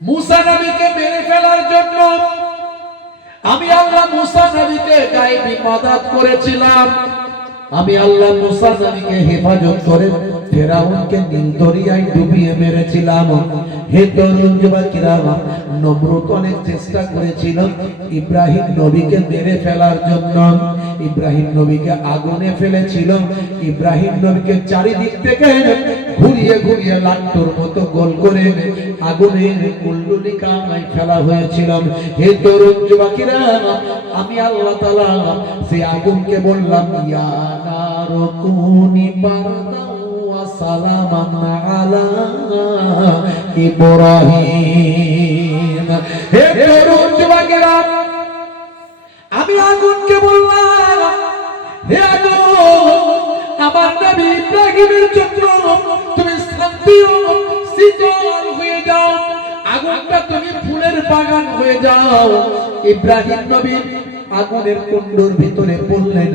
মুসা নবীকে মেরে ফেলার জন্য আমি আল্লাহ মুসা নবীকে গায়েবী মাদদ করেছিলাম। আমি আল্লাহ মুসা নবীকে হেফাজত করে ফেরাউনকে নীল দরিয়ায় ডুবিয়ে মেরেছিলাম। হে তরুণ যুবকেরা, নমরুদ অনেক চেষ্টা করেছিল ইব্রাহিম নবীকে মেরে ফেলার জন্য। ইব্রাহিম নবীকে আগুনে ফেলেছিল। ইব্রাহিম নবীকে চারিদিক থেকে ঘুরিয়ে ঘুরিয়ে লাট্টুর মতো গোল করে আগুনের কুণ্ডলি কামাই ফেলা হয়েছিল। হে তরুণ যুবকেরা, আমি আল্লাহ তাআলা সেই আগুনকে বললাম, ইয়া নারু কুনি বারদান ওয়া সালামান আলা ইব্রাহিম। হে তরুণ যুবকেরা, আমি আগুনকে বললাম, হে আগুন, আমার নবী ইব্রাহিমের জন্য তুমি শান্তি ও শীতল হয়ে যাও, আগুনটা তুমি ফুলের বাগান হয়ে যাও। ইব্রাহিম নবী আগুনের কুণ্ডর ভিতরে পড়লেন।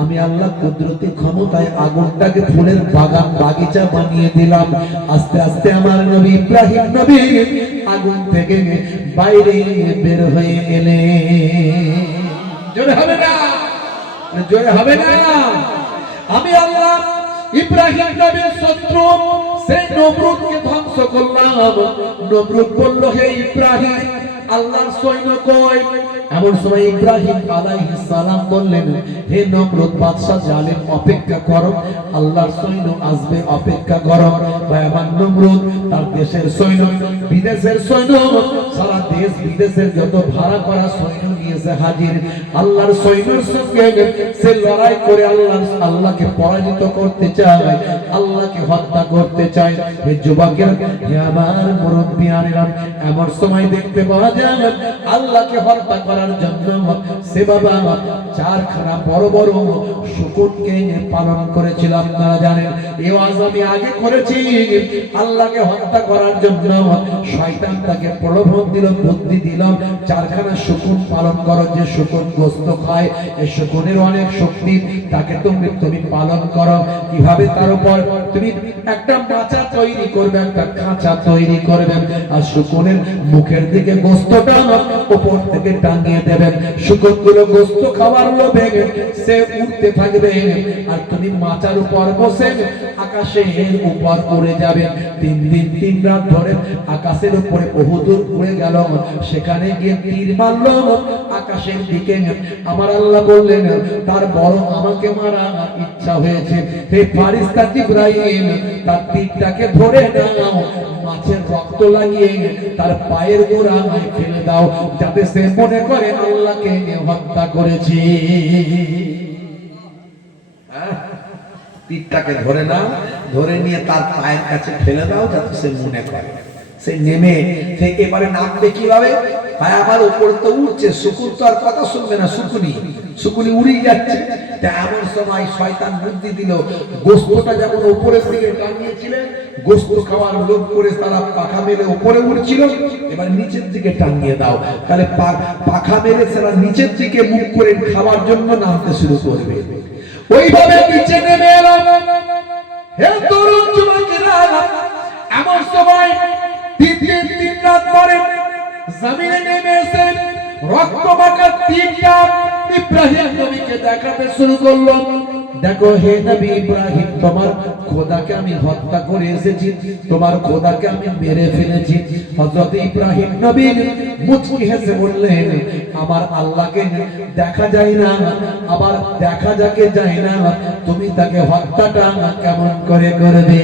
আমি আল্লাহ কুদরতি ক্ষমতায় আগুনটাকে ফুলের বাগান বাগিচা বানিয়ে দিলাম। আস্তে আস্তে আমার নবী ইব্রাহিম নবী আগুন থেকে বাইরে বের হয়ে এলেন। জোরে হবে না, জোরে হবে না। আমি আল্লাহ ইব্রাহিম নবীর শত্রু সেই নমরুদকে ধ্বংস করলাম। নমরুদ বলল, হে ইব্রাহিম, আল্লাহর সৈন্য কই? এমন সময় ইব্রাহিম আলাইহিস সালাম বললেন, হে নমরুদ বাদশা জালেম, অপেক্ষা করো, আল্লাহর সৈন্য আসবে, অপেক্ষা করো। ভাই আমার নমরুদ তার দেশের সৈন্য, বিদেশের সৈন্য, সারা দেশ বিদেশের যত ভাড়া করা সৈন্য নিয়েছে হাজির। আল্লাহর সৈন্যের সঙ্গে সে লড়াই করে আল্লাহকে পরাজিত করতে চায়, আল্লাহকে হত্যা করতে চায়। হে যুবকেরা, হে আমার মুরব্বিয়ানেরা, এমন সময় দেখতে পাওয়া যায় আল্লাহকে হত্যা করার জন্য সে বাবা চারখানা বড় বড় শকুনকে পালন করেছিল। আপনারা জানেন, এই ওয়াজ আমি আগে করেছি। আল্লাহকে হত্যা করার জন্য শয়তান তাকে প্রলোভন দিল, বুদ্ধি দিল, চারখানা শকুন পালন করো, যে শকুন গোশত খায়, এই শকুনের অনেক শক্তি, তাকে তুমি পালন করো। কিভাবে? তার উপর তুমি একটা মাচা তৈরি করবে, একটা খাঁচা তৈরি করবেন, আর শকুনের মুখের দিকে গোশতটা উপর থেকে টাঙিয়ে দেবেন। শকুনগুলো গোশত খাওয়ার লোভে সে উঠতে থাকবে, আর তুমি মাচার উপর বসে আকাশের উপর উড়ে যাবে। 3 দিন 3 রাত ধরে আকাশের উপরে বহুদূর উড়ে গেল, সেখানে গিয়ে তীর মারল আকাশের দিকে। আমার আল্লাহ বললেন, তার বড় আমাকে মারা ইচ্ছা হয়েছে, হে ফারিস্তা জিবরাইল, তার তীরটাকে ধরে নাও, মাছের রক্ত লাগিয়ে তার পায়ের গোড়ায় ফেলে দাও, যাতে সে মনে করে আল্লাহকে হত্যা করেছি। তীরটাকে ধরে নাও, ধরে নিয়ে তার পায়ের কাছে ফেলে দাও, যাতে সে মনে করে। সে নেমে সে এবারে নামবে কিভাবে? ভাই আমার উপরে তো উঠছে, শকুন তো আর কথা শুনবে না, শকুনি উড়ে যাচ্ছে। তা এমন সময় শয়তান বুদ্ধি দিল, গোশতটা যেমন উপরের দিকে টাঙিয়েছিলেন, গোশত খাওয়ার লোভ করে তারা পাখা মেলে উপরে উড়ছিল, এবার নিচের দিকে টাঙিয়ে দাও, তাহলে পাখা মেলে তারা নিচের দিকে মুখ করে খাওয়ার জন্য নামতে শুরু করবে। ওইভাবে নিচে নেমে এলো। হে তরুণ যুবকেরা, এমন সময় 3 রাত পরে জমিনে নেমে এসে রক্তমাখা তীরটা ইব্রাহিম নবীকে দেখাতে শুরু করলো। দেখো হে নবী ইব্রাহিম, তোমার খোদাকে আমি হত্যা করে এসেছি, তোমার খোদাকে আমি মেরে ফেলেছি। হযরত ইব্রাহিম নবী মুচকি হেসে বললেন, আমার আল্লাহকে দেখা যায় না, আবার দেখা যাকে যায় না, তুমি তাকে হত্যাটা কেমন করে করবে?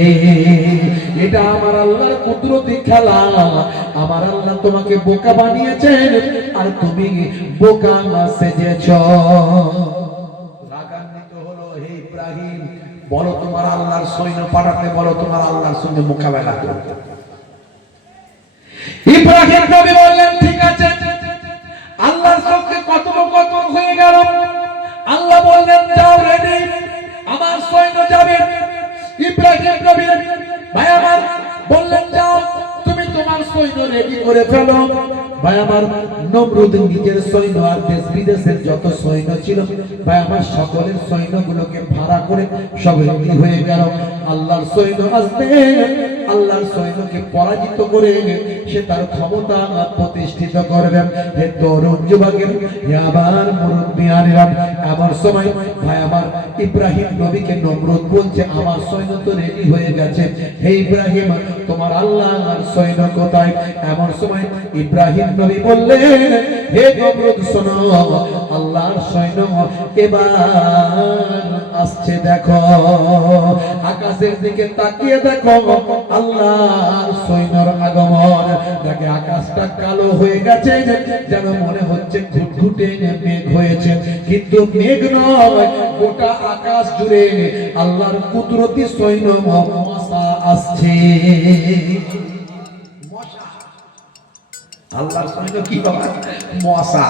এটা আমার আল্লাহর কুদরতি খেলা। আমার আল্লাহ তোমাকে বোকা বানিয়েছেন, আর তুমি বোকা না সেজেছো। ইব্রাহিম, বলো তোমার আল্লাহর সৈন্য পাঠাতে বলো, তোমার আল্লাহর সঙ্গে মোকাবেলা করতে। ইব্রাহিম নবী বললেন, ঠিক আছে। আল্লাহর সঙ্গে কথোপকথন হয়ে গেল। আল্লাহ বললেন, যাও রেডি, আমার সৈন্য যাবে। ইব্রাহিম নবী ভাই আমার বললেন, যাও তুমি তোমার সৈন্য রেডি করে ফেলো। ভাই আমার নমরুদ নিজের সৈন্য আর দেশ বিদেশের যত সৈন্য ছিল, ভাই আমার সকলের সৈন্যগুলোকে ভাড়া করে সব রেডি হয়ে গেল। আল্লাহর সৈন্য আসবে, আল্লাহর সৈন্যকে পরাজিত করে সে তার ক্ষমতা প্রতিষ্ঠিত করবেন। হে তরুণ যুবকের, হে আবার মুরব্বিয়ানেরা, আমার সময় ভাই আমার ইব্রাহিম নবীকে নমরুদ বলছে আমার সৈন্য তো রেডি হয়ে গেছে, হে ইব্রাহিম তোমার আল্লাহর সৈন্য কোথায়? এমন সময় ইব্রাহিম নবী বললেন, হে নমরুদ শোনো, আল্লাহর সৈন্য এবার আসছে, দেখো আকাশের দিকে তাকিয়ে দেখো আল্লাহর সৈন্যর আগমন। দেখে আকাশটা কালো হয়ে গেছে, যেন মনে হচ্ছে ঘুটঘুটে মেঘ হয়েছে, কিন্তু মেঘ নয়, গোটা আকাশ জুড়ে আল্লাহর কুদরতি সৈন্য মশা আসছে। আল্লাহর সৈন্য কি বাবা? মশা।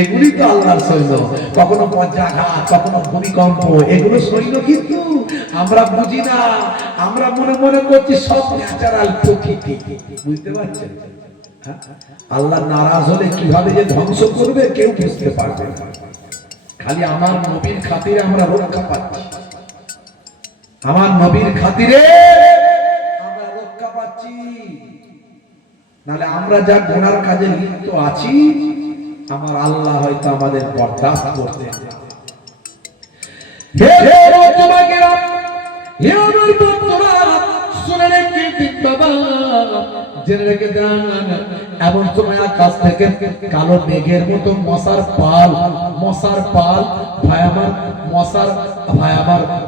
এগুলি তো আল্লাহর সৈন্য। কখনো বজ্রাঘাত, কখনো ভূমিকম্প, এগুলো সৈন্য, কিন্তু আমরা বুঝি না, আমরা মনে মনে করছি সব ন্যাচারাল প্রকৃতি। বুঝতে পারছেন? আল্লাহ নারাজ হলে কিভাবে যে ধ্বংস করবে কেউ বুঝতে পারবে না। খালি আমার নবীর খাতিরে আমরা রক্ষা পাচ্ছি, আমার নবীর খাতিরে আমরা রক্ষা পাচ্ছি, নাহলে আমরা যা গুনার কাজে লিপ্ত আছি আমার আল্লাহ হয়তো আমাদের বরদাস্ত করতে। হে যুবকেরা, হে আমার বন্ধুরা, শুনে রেখে দিন বাবা, জেনে রেখে দেন, এমন সময় আকাশ থেকে কালো মেঘের মতো মশার পাল ভাই আমার, মশার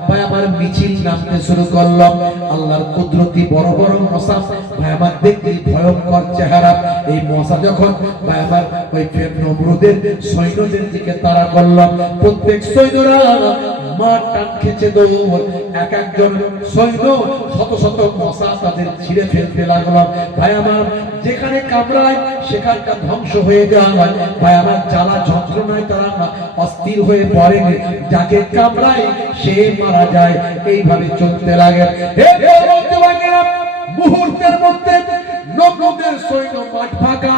ভাই আমার মিছিল নামতে শুরু করলাম। আল্লাহর কুদরতি বড় বড় মশা ভাই আমার, দেখতে ভয়ঙ্কর চেহারা। এই মশা যখন ভাই আমার ওই নমরুদের সৈন্যদের দিকে তাড়া করলাম, প্রত্যেক সৈন্যরা মার টান খেছে দৌড়, এক একজন সৈন্য শত শত মশা তাদের ছিঁড়ে ফেলতে লাগলাম। ভাই আমার যেখানে কামড়ায় সেখানটা ধ্বংস হয়ে যায়, ভাই আমার জ্বালা যন্ত্রণায় তারা অস্থির হয়ে পড়ে, যাকে কামড়ায় সে মারা যায়, এইভাবে চলতে লাগে। মুহূর্তের মধ্যে নমরুদের সৈন্য মাঠ ফাঁকা,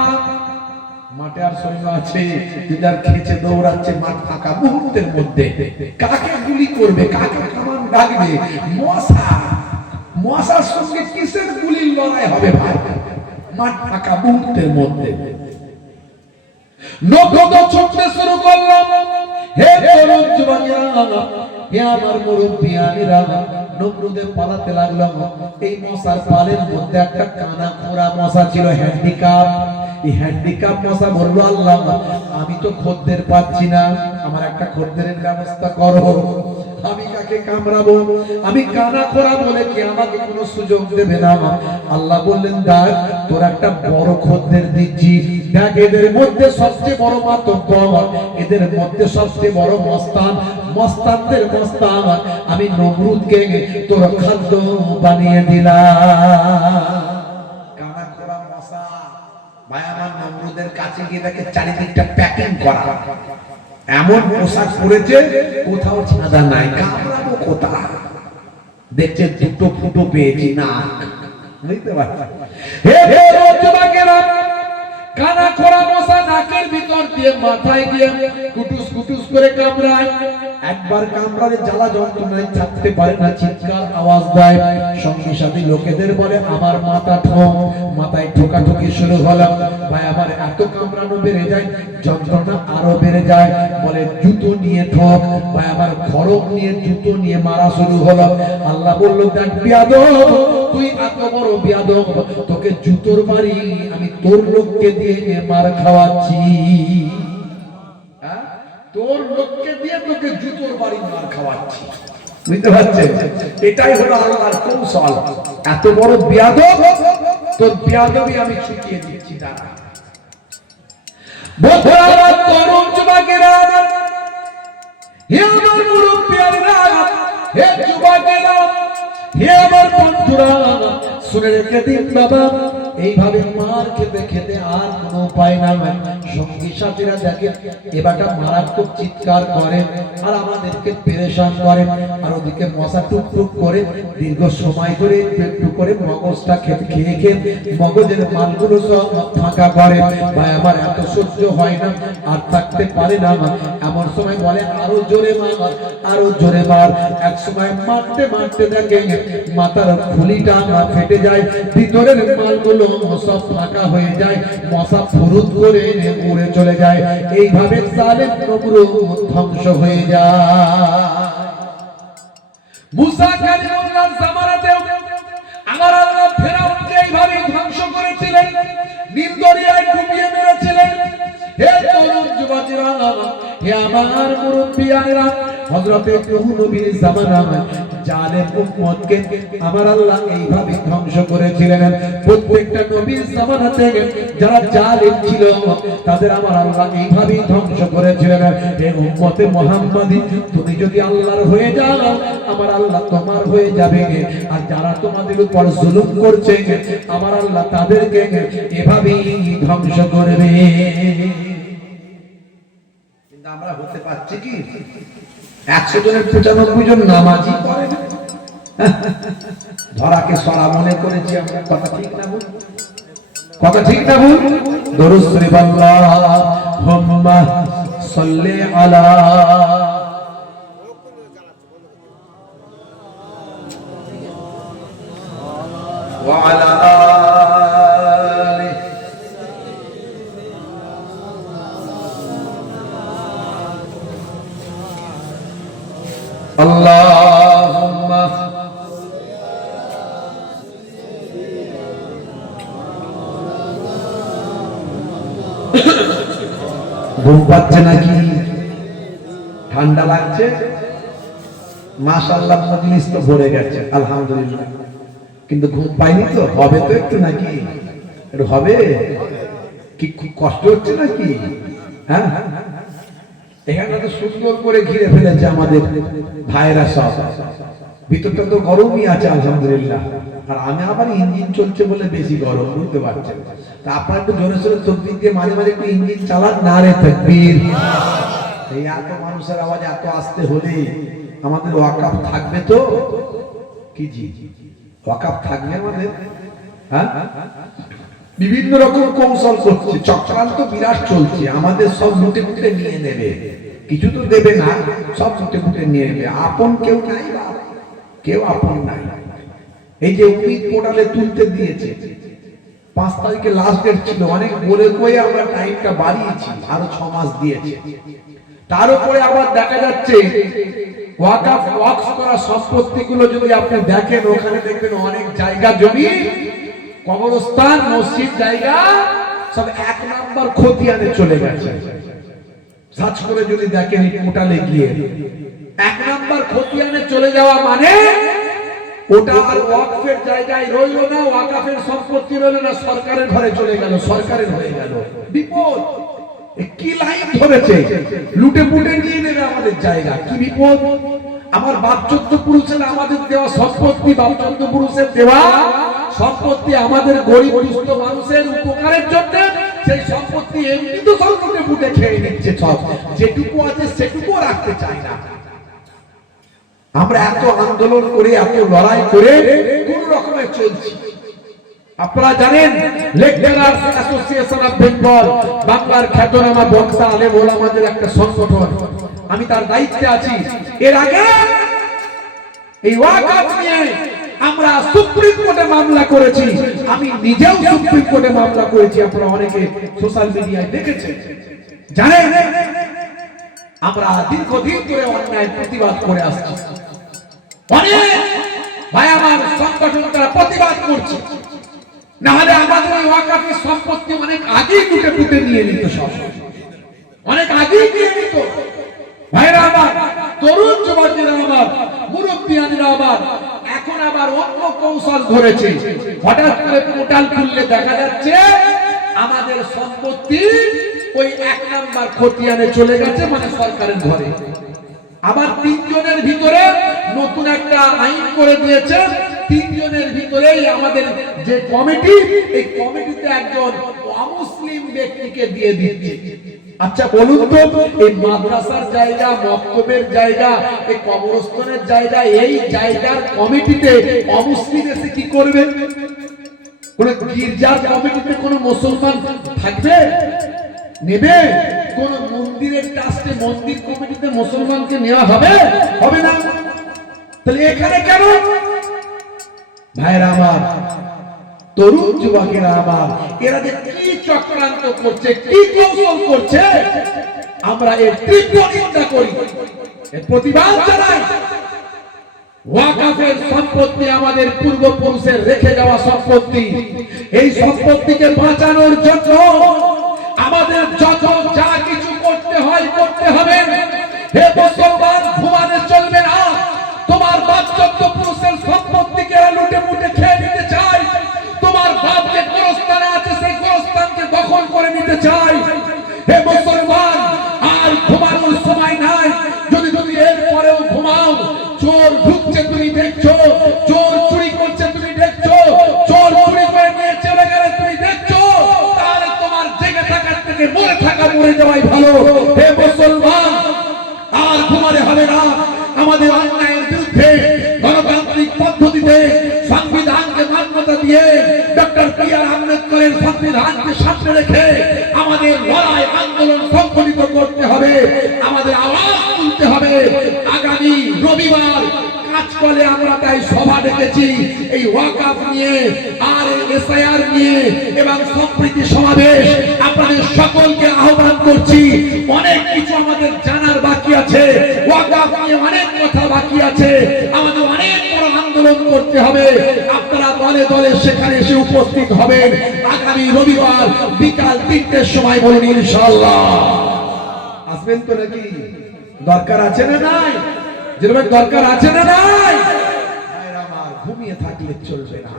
মাঠে আর সৈন্য আছে, যার খেচে দৌড়াচ্ছে, মাঠ ফাঁকা। মুহূর্তের মধ্যে কাকে গুলি করবে, কাকে কামান লাগবে? মশার সঙ্গে কিসের গুলির লড়াই হবে ভাই? মাঠ ফাঁকা, মুহূর্তের মধ্যে নমরুদ ছুটতে শুরু করলাম। হে তরুণ যুবকেরা, হে আমার মুরব্বিয়ানেরা, নমরুদে পালাতে লাগলাম। এই মশার পালের মধ্যে একটা কানা খোরা মশা ছিল, হ্যান্ডিক্যাপ। এই হ্যান্ডিক্যাপ মশা বলল, আল্লাহ আমি তো খদ্দের পাচ্ছি না, আমার একটা খদ্দেরের ব্যবস্থা করো। আমি কাকে কামড়াবো? আমি কানা খোরা বলে কি আমাকে কোনো সুযোগ দেবে না? আল্লাহ বললেন, দেখ তোর একটা বড় খদ্দের দিচ্ছি, দেখ এদের মধ্যে সবচেয়ে বড় মাতব্বর, এদের মধ্যে সবচেয়ে বড় মস্তান, মস্তানদের মস্তান আমি নমরুদকে তোর খাদ্য বানিয়ে দিলাম। কানা খোরা মশা ভাই আমার নমরুদের কাছে গিয়ে দেখে চারিদিকটা প্যাকিং করা, এমন পোশাক পরেছে কোথাও ছাদা নাই, কামড়াবো কোথায়? দেখছে দুটো ফুটো পেয়েছি না, বুঝতে পারছেন? হে যুবকেরা, কানা খোরা মশা নাকের ভিতর দিয়ে মাথায় দিয়ে কুটুস কুটুস করে কামড়ায়। একবার কামড়ালে জ্বালা যন্ত্রণায় থাকতে পারে না, চিৎকার আওয়াজ দেয়, সঙ্গে সাথে লোকেদের বলে আমার মাথা ঠোক, মাথায় ঠোকাঠুকি শুরু হলো। ভাই আমার এত কামড়ানো বেড়ে যায়, যন্ত্রণা আরো বেড়ে যায়, বলে জুতো নিয়ে ঠোক। ভাই আমার খড়গ নিয়ে জুতো নিয়ে মারা শুরু হলো। আল্লাহ বলল, দেখ বিয়াদব, তুই এত বড় বিয়াদব, তোকে জুতোর বাড়ি আমি তোর লোককে দিয়ে মার খাওয়াচ্ছি। তোর লোককে দিয়ে তোকে জুতোর বাড়ি মার খাওয়াচ্ছি, বুঝতে পারছেন? এটাই হলো আল্লাহর কৌশল। এত বড় বিয়াদব, তোর বিয়াদবি আমি শিখিয়ে দিচ্ছি। দাঁড়া বন্ধুরা, তরুণ যুবকেরা, হে আমার মুরব্বিয়ানেরা, হে যুবকেরা, হে আমার বন্ধুরা, শুনে রেখে দিন বাবা, এইভাবে মার খেতে খেতে আর কোনো উপায় না, সঙ্গী সাথীরা দেখে এবারটা মারাত্মক চিৎকার করে আর আমাদেরকে পেরেশান করে, আর ওদিকে মশা টুকটুক করে দীর্ঘ সময় ধরে একটু করে মগজটা খেয়ে খেয়ে মগজের মালগুলো সব ফাঁকা করে। ভাই আমার এত সহ্য হয় না, আর থাকতে পারে না, এমন সময় বলে আরো জোরে মার, আরো জোরে মার। এক সময় মারতে মারতে দেখে মাথার খুলিটা ফেটে যায়, ভিতরের মালগুলো সব ফাঁকা হয়ে যায়, মশা ফুরুত করে উড়ে চলে যায়। এইভাবে জালেম নমরুদ ধ্বংস হয়ে যায়। মুসা কালিমুল্লাহর জামানাতেও আমার আল্লাহ ফেরাউনকে এইভাবে ধ্বংস করেছিলেন, নীল দরিয়ায় ডুবিয়ে মেরেছিলেন। হে তরুণ যুবকেরা, হে আমার মুরব্বিয়ানেরা, হযরতে নূহ নবীর জামানায় জালেম উম্মতকে আমার আল্লাহ এইভাবে ধ্বংস করেছিলেন। প্রত্যেকটা নবীর জামানাতে যারা জালেম ছিল তাদের আমার আল্লাহ এইভাবেই ধ্বংস করেছিলেন। হে উম্মতে মুহাম্মাদী, তুমি যদি আল্লাহর হয়ে যাও আমার আল্লাহ তোমার হয়ে যাবে, আর যারা তোমাদের উপর জুলুম করছে আমার আল্লাহ তাদেরকে এভাবেই ধ্বংস করবে। কিন্তু আমরা হতে পারছি কি 100 জনের 95 জন নামাজি করে না, ধরাকে সরা মনে করেছি আমরা। কথা ঠিক না ভুল? কথা ঠিক না ভুল? দরুদ শরীফ আল্লাহুম্মা সাল্লি আলা ওয়া আলা আলি আল্লাহুম্মা ঘুম পাচ্ছে নাকি? ঠান্ডা লাগছে? মাশাআল্লাহ, মজলিস তো ভরে গেছে আলহামদুলিল্লাহ, কিন্তু ঘুম পাইনি তো? হবে তো একটু নাকি? একটু হবে কি? খুব কষ্ট হচ্ছে নাকি? হ্যাঁ, এখানে তো সুন্দর করে ঘিরে ফেলেছে আমাদের ভাইরা সব, ভিতরটা তো গরমই আছে আলহামদুলিল্লাহ। আর আমি আবার ইঞ্জিন চলছে বলে বেশি গরম, বুঝতে পারছেন? তা আপনারা একটু জোরে সোরে তকবীর দিয়ে মাঝে মাঝে একটু ইঞ্জিন চালান, না রে তাকবীর। এই এত মানুষের আওয়াজ এত আসতে হলে আমাদের ওয়াকাফ থাকবে তো? কি জি ওয়াকাফ থাকবে আমাদের? হ্যাঁ, বিভিন্ন রকম কৌশল করছে, চক্রান্ত বিরাট চলছে, আমাদের সব মুটে মুটে নিয়ে নেবে, কিছু তো দেবে না, সব মুটে মুটে নিয়ে নেবে। আপন কেউ নাই, কেউ আপন নাই। এই যে উমিদ পোর্টালে তুলতে দিয়েছে, 5 তারিখে লাস্ট ডেট ছিল, অনেক বলে কয়ে আমরা টাইমটা বাড়িয়েছি, আরো 6 মাস দিয়েছে। তার উপরে আবার দেখা যাচ্ছে ওয়াকফ ওয়াকফ করা সম্পত্তিগুলো যদি আপনি দেখেন, ওখানে দেখবেন অনেক জায়গা জমি, কবরস্থান, মসজিদ জায়গা সব 1 নাম্বার খতিয়ানে চলে গেছে। সার্চ করে যদি দেখেন পোর্টালে গিয়ে, 1 নাম্বার খতিয়ানে চলে যাওয়া মানে ওটা আর ওয়াকফের জায়গায় রইল না, ওয়াকফের সম্পত্তি রইল না, সরকারের ঘরে চলে গেল, সরকারের হয়ে গেল। বিপদ! কি লাইন ধরেছে, লুটে পুটে নিয়ে নেবে আমাদের জায়গা। কি বিপদ! আমার বাপ চোদ্দ পুরুষের আমাদের দেওয়া সম্পত্তি, বাপ চোদ্দ পুরুষের দেওয়া সম্পত্তি আমাদের গরিব দুস্থ মানুষের উপকারের জন্য, সেই সম্পত্তি এমনি তো সব লুটে পুটে খেয়ে নিচ্ছে, সব যেটুকু আছে সেটুকু রাখতে চায় না। আমরা এত আন্দোলন করে, এত লড়াই করে কোন রকমে চলছি। আপনারা জানেন লেকচারার্স অ্যাসোসিয়েশন অফ বেঙ্গল, বাংলার খ্যাতনামা বক্তা আলেম ওলামাদের একটা সংগঠন, আমি তার দায়িত্বে আছি। এর আগে এই ওয়াকফ নিয়ে আমরা সুপ্রিম কোর্টে মামলা করেছি, আমি নিজেও সুপ্রিম কোর্টে মামলা করেছি, আপনারা অনেকে সোশ্যাল মিডিয়ায় দেখেছেন, জানেন। আমরা দীর্ঘদিন ধরে অন্যায় প্রতিবাদ করে আসছি, অনেক ভাই আমার সংগঠন তারা প্রতিবাদ করছে, না হলে আমাদের ওই ওয়াকফের সম্পত্তি অনেক আগেই লুটে পুটে নিয়ে নিত, সব অনেক আগেই নিয়ে নিত। ভাইরা আমার, তরুণ যুবকেরা আমার, মুরব্বিয়ানেরা আমার, এখন আবার অন্য কৌশল ধরেছে। হঠাৎ করে পোর্টাল খুললে দেখা যাচ্ছে আমাদের সম্পত্তি ওই 1 নাম্বার খতিয়ানে চলে গেছে, মানে সরকারের ঘরে। আবার 3 জনের ভিতরে নতুন একটা আইন করে দিয়েছে, তিনজনের ভিতরেই আমাদের যে কমিটি, এই কমিটিতে একজন অমুসলিম ব্যক্তিকে দিয়ে দিচ্ছি। আচ্ছা বলুন তো, এই মাদ্রাসার জায়গা, মক্তবের জায়গা, এই কবরস্থানের জায়গা, এই জায়গার কমিটিতে অমুসলিম এসে কি করবে? কোন গির্জার কমিটিতে কোন মুসলমান থাকবে? নেবে? কোন মন্দিরের ট্রাস্টে, মন্দির কমিটিতে মুসলমানকে নেওয়া হবে? হবে না। তাহলে এখানে কেন? ভাইরা আমার, তরুণ যুবকেরা আমার, এরা যে কি চক্রান্ত করছে, কি কৌশল করছে, আমরা এর তীব্র নিন্দা করি, এর প্রতিবাদ জানাই। ওয়াকাফের সম্পত্তি আমাদের পূর্বপুরুষের রেখে যাওয়া সম্পত্তি। এই সম্পত্তিকে বাঁচানোর জন্য আমাদের যত যা কিছু করতে হয় করতে হবে। হে মুসলমান, ঘুমাতে চলবে না। তোমার বাচ্চত্ব পুরুষের সম্পত্তিকে লুটে মুটে খেয়ে নিতে চাই, তোমার বাপ যে গোরস্থানে আছে সেই গোরস্থানকে দখল করে নিতে চাই। হে মুসলমান, আর ঘুমানোর সময় নাই। যদি তুমি এর পরেও ঘুমাও, চোর ঢুকছে তুমি দেখছো, চোর চুরি করছে তুমি দেখছো, চোর চুরি করে নিয়ে চলে গেলে তুমি দেখছো, তাহলে তোমার জেগে থাকার থেকে মরে থাকা, মরে যাওয়াই ভালো। হে মুসলমান, আর ঘুমালে হবে না। আমাদের অন্যায়ের বিরুদ্ধে গণতান্ত্রিক পদ্ধতিতে সংবিধানকে মান্যতা দিয়ে ডক্টর বি.আর. আম্বেদকরের সংবিধানকে সামনে রেখে আমাদের লড়াই, আন্দোলন সংগঠিত করতে হবে, আমাদের আওয়াজ তুলতে হবে। আগামী রবিবার কাজকলে আমরা তাই সভা ডেকেছি, এই ওয়াকাফ নিয়ে আর এসআইআর নিয়ে এবং সম্প্রীতি সমাবেশ। আপনাদের সকলকে আহ্বান করছি, অনেক কিছু আমাদের জানার বাকি আছে, ওয়াকাফ নিয়ে অনেক কথা বাকি আছে, আমাদের অনেক বড় আন্দোলন করতে হবে। আপনারা দলে দলে সেখানে এসে উপস্থিত হবেন আগামী রবিবার বিকাল 3টের সময়। বলুন ইনশাআল্লাহ। আসবেন তো নাকি? দরকার আছে না নাই? যেরকম দরকার আছে না নাই? আমার ঘুমিয়ে থাকলে চলবে না।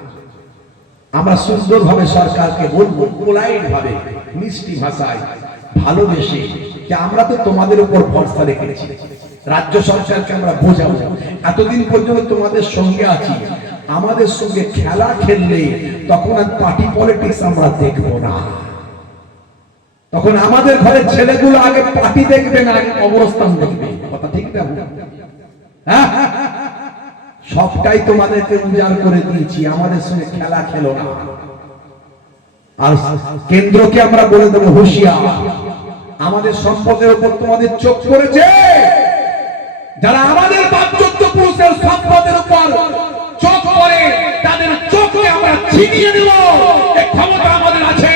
আমরা সুন্দরভাবে সরকারকে বলবো, পোলাইট ভাবে, মিষ্টি ভাষায়, ভালোবেসে, যে আমরা তো তোমাদের উপর ভরসা রেখেছি। রাজ্য সরকারকে আমরা বোঝাবো, এতদিন পর্যন্ত তোমাদের সঙ্গে আছি, আমাদের সঙ্গে খেলা খেললে তখন আর পার্টি পলিটিক্স আমরা দেখবো না। তখন আমাদের ঘরের ছেলেগুলো আগে পার্টি দেখবে না, আগে অবস্থান দেখবে। কথা ঠিক না? হ্যাঁ, সবটাই তোমাদেরকে উজাড় করে দিয়েছি, আমাদের সঙ্গে খেলা খেলো না। আর কেন্দ্রকে আমরা বলে দেবো হুঁশিয়ার, আমাদের সম্পদের উপর তোমাদের চোখ পড়েছে। যারা আমাদের বাচ্চত্ব পুরুষের সম্পদের উপর চোখ পড়ে, তাদের চোখকে আমরা ছিনিয়ে নেব। এই ক্ষমতা আমাদের আছে।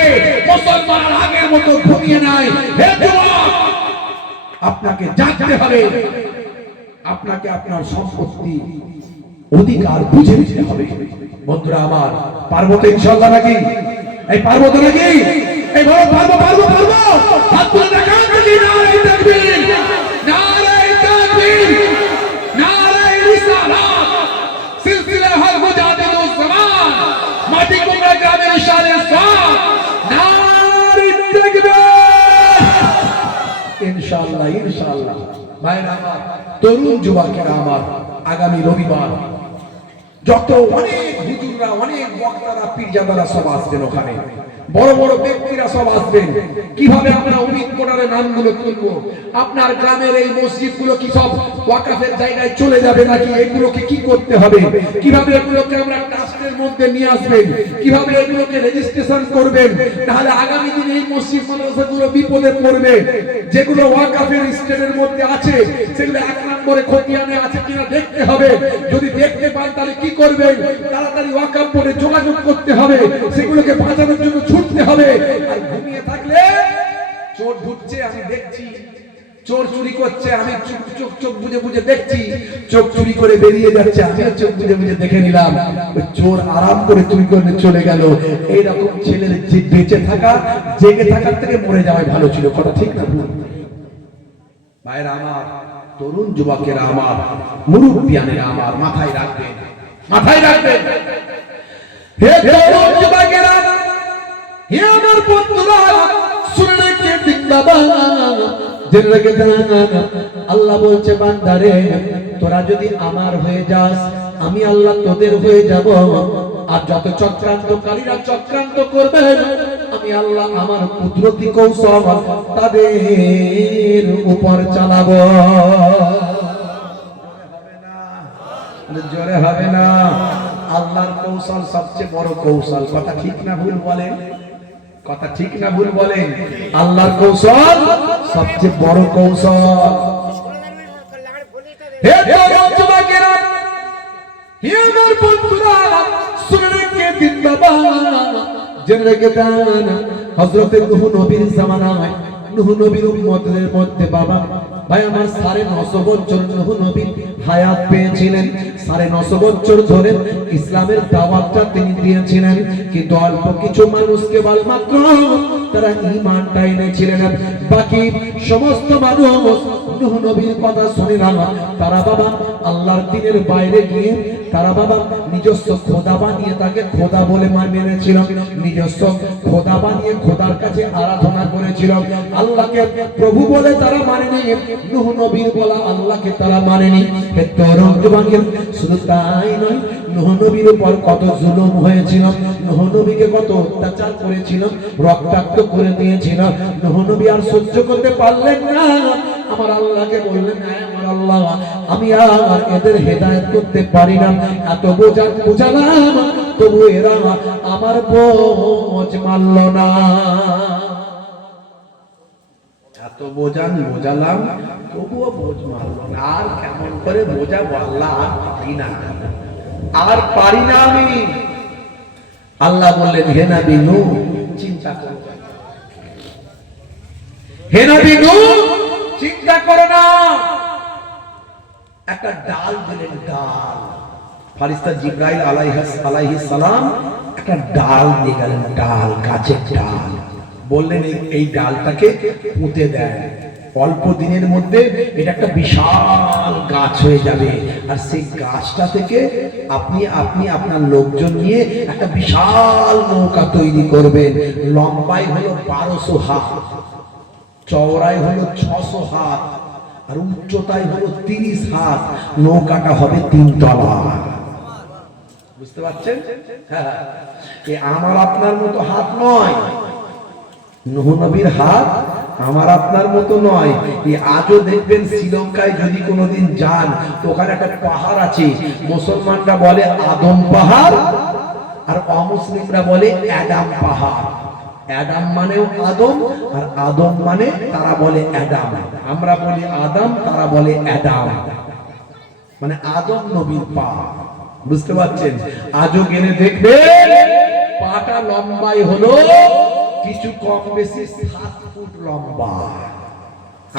মুসলমান আগের মতো ঘুমিয়ে নাই। হে যুবক, আপনাকে জানতে হবে, আপনাকে আপনার সম্পত্তি অধিকার বুঝে নিতে হবে। বন্ধুরা আমার, পারবো তো ইনশাআল্লাহ নাকি? এই পারবো তো নাকি? এই বড় পারবো, পারবো, পারবো। হাত তুলে দেখান নাকি? নারে তাকবীর, নারে তাকবীর, নারে রিসালাত, সিলসিলা হল মুজাহিদুজ জামান, মাটি কুমড়া গ্রামের ইশারে সাথ, নারে তাকবীর। ইনশাআল্লাহ, ইনশাআল্লাহ। ভাইরা আমার, তরুণ যুবকেরা আমার, আগামী রবিবার যত অনেক হুজুররা, অনেক বক্তারা, পীরজাদারা সব আসবেন, ওখানে বড় বড় ব্যক্তিরা সব আসবেন। কিভাবে আমরা উমিদ কোটারের নামগুলো তুলব? আপনার গ্রামের এই মসজিদগুলো কি সব ওয়াকাফের জায়গায় চলে যাবে নাকি? এগুলোকে কি করতে হবে? কিভাবে এগুলোকে আমরা ট্রাস্টের মধ্যে নিয়ে আসবেন? কিভাবে এগুলোকে রেজিস্ট্রেশন করবেন? তাহলে আগামী দিনে এই মসজিদ মাদ্রাসাগুলো বিপদে পড়বে। যেগুলো ওয়াকাফের স্টেটের মধ্যে আছে সেগুলো 1 নম্বরে খতিয়ানে আছে কিনা দেখতে হবে। যদি দেখতে পান তাহলে কি করবেন? তাড়াতাড়ি ওয়াকাফ বোর্ডে যোগাযোগ করতে হবে, সেগুলোকে বাঁচানোর জন্য ছুটতে হবে। আর ঘুমিয়ে থাকলে চোর ঢুকছে, আমি দেখছি, চোর চুরি করছে, আমি চোখ বুঝে বুঝে দেখছি, চোখ চুরি করে বেরিয়ে যাচ্ছে, আমি চোখ বুঝে বুঝে দেখে নিলাম, চোর আরাম করে চুরি করে চলে গেল। এইরকম ছেলের বেঁচে থাকা, জেগে থাকার থেকে মরে যাওয়াই ভালো ছিল। কথা ঠিক না? ভাইরা আমার, তরুণ যুবকেরা আমার, মুরব্বিয়ানেরা আমার, মাথায় রাখবেন, মাথায় রাখবেন। হে তরুণ যুবকেরা, হে আমার বন্ধুরা, শুনে রেখে দিন বাবা, জেনে রেখে দেন। আল্লাহ বলছে, বান্দারে তোরা যদি আমার হয়ে যাস, আমি আল্লাহ তোদের হয়ে যাব। আর যত চক্রান্তকারীরা চক্রান্ত করবে আমি আল্লাহ আমার কুদরতি কৌশল তাদের উপর চালাবো। জোরে হবে না? আল্লাহর কৌশল সবচেয়ে বড় কৌশল। কথা ঠিক না ভুল বলেন? কথা ঠিক না ভুল বলেন? আল্লাহর কৌশল সবচেয়ে বড় কৌশল। হে যুবকেরা, হে আমার বন্ধুরা, শুনে রেখে দিন বাবা, জেনে রেখে দেন হযরত নূহ নবীর জামানায় নূহ নবীর উম্মতের মধ্যে বাবা ভাই আমার 950 বছর নূহ নবী হায়াত পেয়েছিলেন। 950 বছর ধরে ইসলামের দাওয়াতটা তিনি দিয়েছিলেন, কিন্তু অল্প কিছু মানুষকে মাত্র তারা ঈমানটা এনেছিলেন। বাকি সমস্ত মানুষ নূহ নবীর কথা শুনে না, তারা বাবা আল্লাহর দ্বীনের বাইরে গিয়ে তারা বাবা নিজস্ব খোদা বানিয়ে তাকে খোদা বলে মেনেছিল, নিজস্ব খোদা বানিয়ে খোদার কাছে আরাধনা করেছিল। আল্লাহকে প্রভু বলে তারা মানেনি, নূহ নবীর বলা আল্লাহকে তারা মানেনি। হে তরুণ যুবকের, শুধু তাই নয়, নূহ নবীর উপর কত জুলুম হয়েছিল, নূহ নবীকে কত অত্যাচার করেছিল, রক্তাক্ত করে দিয়েছিল। নূহ নবী আর সহ্য করতে পারলেন না, আমার আল্লাহকে বললেন, আমার আল্লাহ আমি আর এদের হেদায়েত করতে পারি না। এত বোঝালাম তবু এরা আমার বোঝ মানল না। এত বোঝালাম তবুও বোঝ মানল না। আর কেমন করে বোঝাবো আল্লাহ, আর পারি না আমি। আল্লাহ বললেন, হে নবী নূহ চিন্তা করো, হে নবী নূহ চিন্তা করো না। একটা ডাল দিলেন, ডাল। ফারিস্তা জিবরাইল আলাইহিস সালাম একটা ডাল দিয়ে গেলেন, ডাল, গাছের ডাল। বললেন এই ডালটাকে পুঁতে দেন, অল্প দিনের মধ্যে এটা একটা বিশাল গাছ হয়ে যাবে। আর সেই গাছটা থেকে আপনি আপনার লোকজন নিয়ে একটা বিশাল নৌকা তৈরি করবেন। লম্বাই হলো 1200 হাত, চওড়াই হলো 600 হাত, আর উচ্চতায় হলো 30 হাত। নৌকাটা হবে 3 তলা। বুঝতে পারছেন? হ্যাঁ, আমার আপনার মতো হাত নয়, নূহ নবীর হাত আমার আপনার মতো নয়। আজও দেখবেন শ্রীলঙ্কায় যদি কোনোদিন যান, তো ওখানে একটা পাহাড় আছে, মুসলমানরা বলে আদম পাহাড়, আর অমুসলিমরা বলে অ্যাডাম পাহাড়। অ্যাডাম মানেও আদম, আর আদম মানে তারা বলে অ্যাডাম। আমরা বলি আদম, তারা বলে অ্যাডাম, মানে আদম নবীর পা। বুঝতে পারছেন? আজও গেলে দেখবেন পাটা লম্বাই হলো কিছু কম বেশি 7 ফুট লম্বা।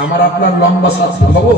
আমার আপনার লম্বা 7 ফুট হবো?